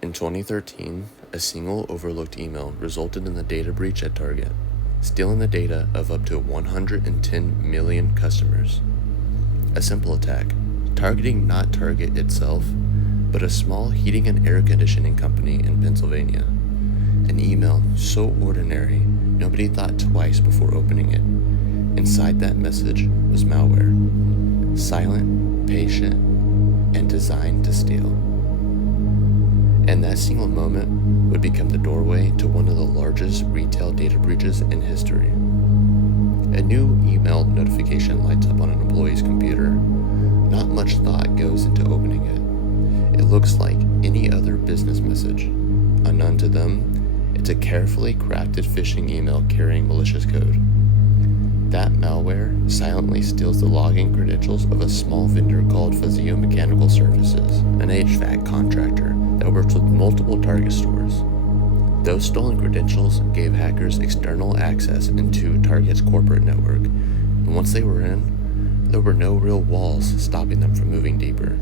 In 2013, a single overlooked email resulted in the data breach at Target, stealing the data of up to 110 million customers. A simple attack, targeting not Target itself, but a small heating and air conditioning company in Pennsylvania. An email so ordinary, nobody thought twice before opening it. Inside that message was malware, silent, patient, and designed to steal. And that single moment would become the doorway to one of the largest retail data breaches in history. A new email notification lights up on an employee's computer. Not much thought goes into opening it. It looks like any other business message. Unknown to them, it's a carefully crafted phishing email carrying malicious code. That malware silently steals the login credentials of a small vendor called Fazio Mechanical Services, an HVAC contractor that works with multiple Target stores. Those stolen credentials gave hackers external access into Target's corporate network, and once they were in, there were no real walls stopping them from moving deeper.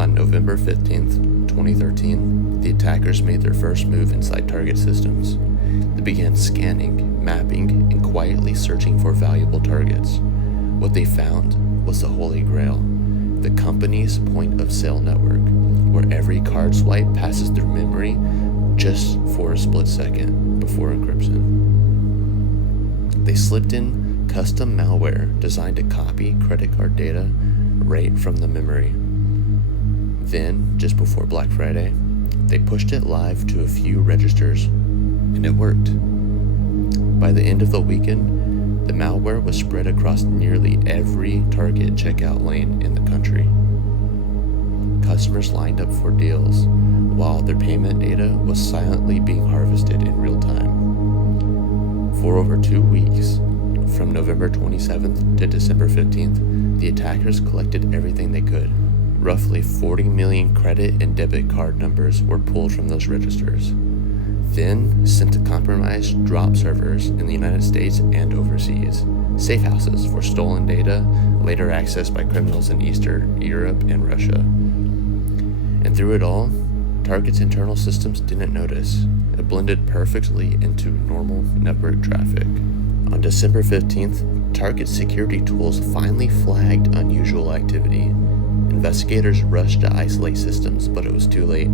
On November 15th, 2013, the attackers made their first move inside Target systems. They began scanning, mapping, and quietly searching for valuable targets. What they found was the Holy Grail, the company's point-of-sale network, where every card swipe passes through memory just for a split second before encryption. They slipped in custom malware designed to copy credit card data right from the memory. Then, just before Black Friday, they pushed it live to a few registers, and it worked. By the end of the weekend, the malware was spread across nearly every Target checkout lane in the country. Customers lined up for deals, while their payment data was silently being harvested in real time. For over 2 weeks, from November 27th to December 15th, the attackers collected everything they could. Roughly 40 million credit and debit card numbers were pulled from those registers, then sent to compromised drop servers in the United States and overseas, safe houses for stolen data later accessed by criminals in Eastern Europe and Russia. And through it all, Target's internal systems didn't notice. It blended perfectly into normal network traffic. On December 15th, Target's security tools finally flagged unusual activity. Investigators rushed to isolate systems, but it was too late.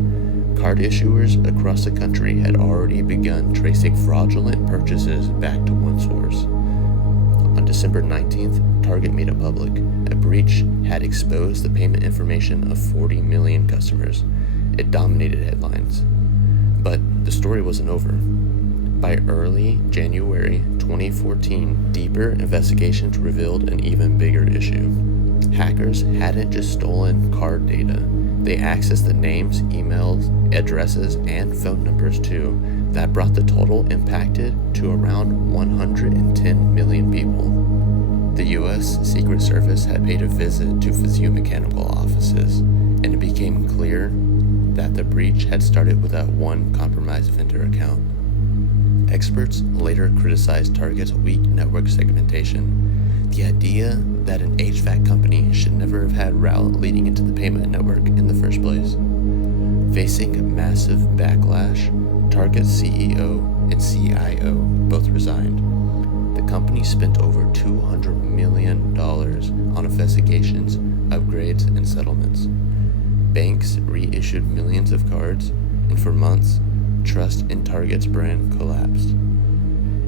Card issuers across the country had already begun tracing fraudulent purchases back to one source. On December 19th, Target made it public. A breach had exposed the payment information of 40 million customers. It dominated headlines. But the story wasn't over. By early January 2014, deeper investigations revealed an even bigger issue. Hackers hadn't just stolen card data. They accessed the names, emails, addresses, and phone numbers too. That brought the total impacted to around 110 million people. The U.S. Secret Service had paid a visit to Fazio Mechanical offices, and it became clear that the breach had started with that one compromised vendor account. Experts later criticized Target's weak network segmentation. The idea that an HVAC company should never have had route leading into the payment network in the first place. Facing massive backlash, Target's CEO and CIO both resigned. The company spent over $200 million on investigations, upgrades, and settlements. Banks reissued millions of cards, and for months, trust in Target's brand collapsed.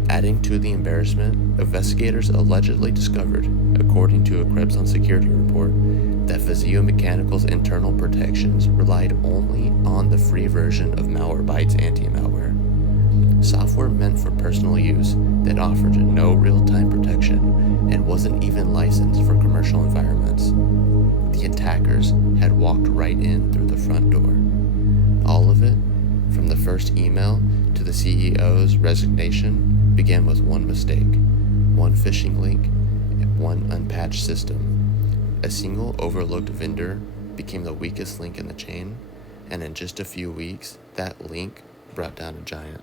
Adding to the embarrassment, investigators allegedly discovered, according to a Krebs on Security report, that Fazio Mechanical's internal protections relied only on the free version of Malwarebytes anti-malware. Software meant for personal use that offered no real-time protection and wasn't even licensed for commercial environments. The attackers had walked right in through the front door. All of it, from the first email to the CEO's resignation, began with one mistake, one phishing link, and one unpatched system. A single overlooked vendor became the weakest link in the chain, and in just a few weeks, that link brought down a giant.